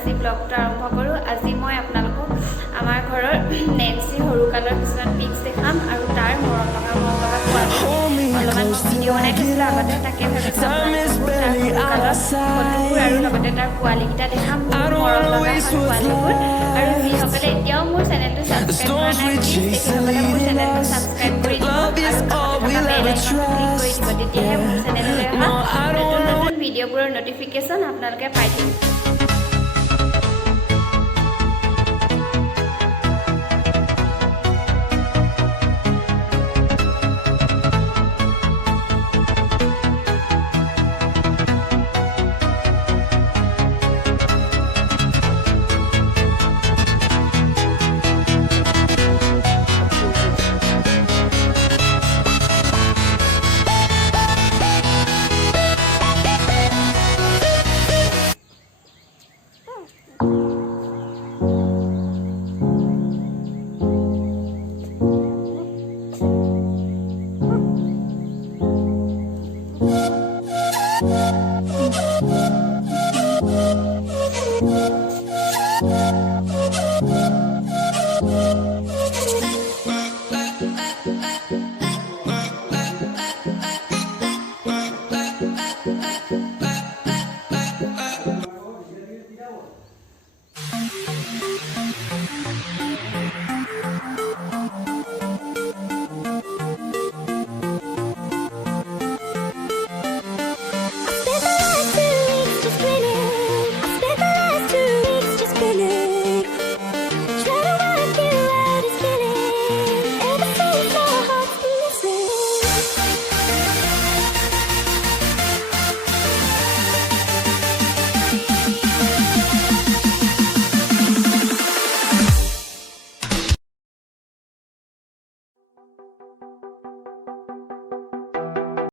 আজি ব্লগটো আৰম্ভ কৰোঁ। আজি মই আপোনালোকক আমাৰ ঘৰৰ নেন্সি সৰুকালৰ কিছুমান পিক্স দেখাম আৰু তাৰ মৰম লগা পোৱালি অলপমান ভিডিঅ' বনাই থৈছিলোঁ আগতে, তাকে ভাবিছোঁ আপোনালোককো তাৰ সৰুকালৰ ফটোবোৰ আৰু লগতে তাৰ পোৱালিকেইটা দেখাম, বহুত মৰম লগা পোৱালিবোৰ। আৰু যিসকলে এতিয়াও মোৰ চেনেলটো ছাবস্ক্ৰাইব কৰা নাই, প্লিজ তেখেতসকলে মোৰ চেনেলটো ছাবস্ক্ৰাইব কৰি দিব আৰু বেল আইকনটো ক্লিক কৰি দিব, তেতিয়াহে মোৰ চেনেললৈ অহা নতুন নতুন ভিডিঅ'বোৰৰ নটিফিকেশ্যন আপোনালোকে পাই থাকিব।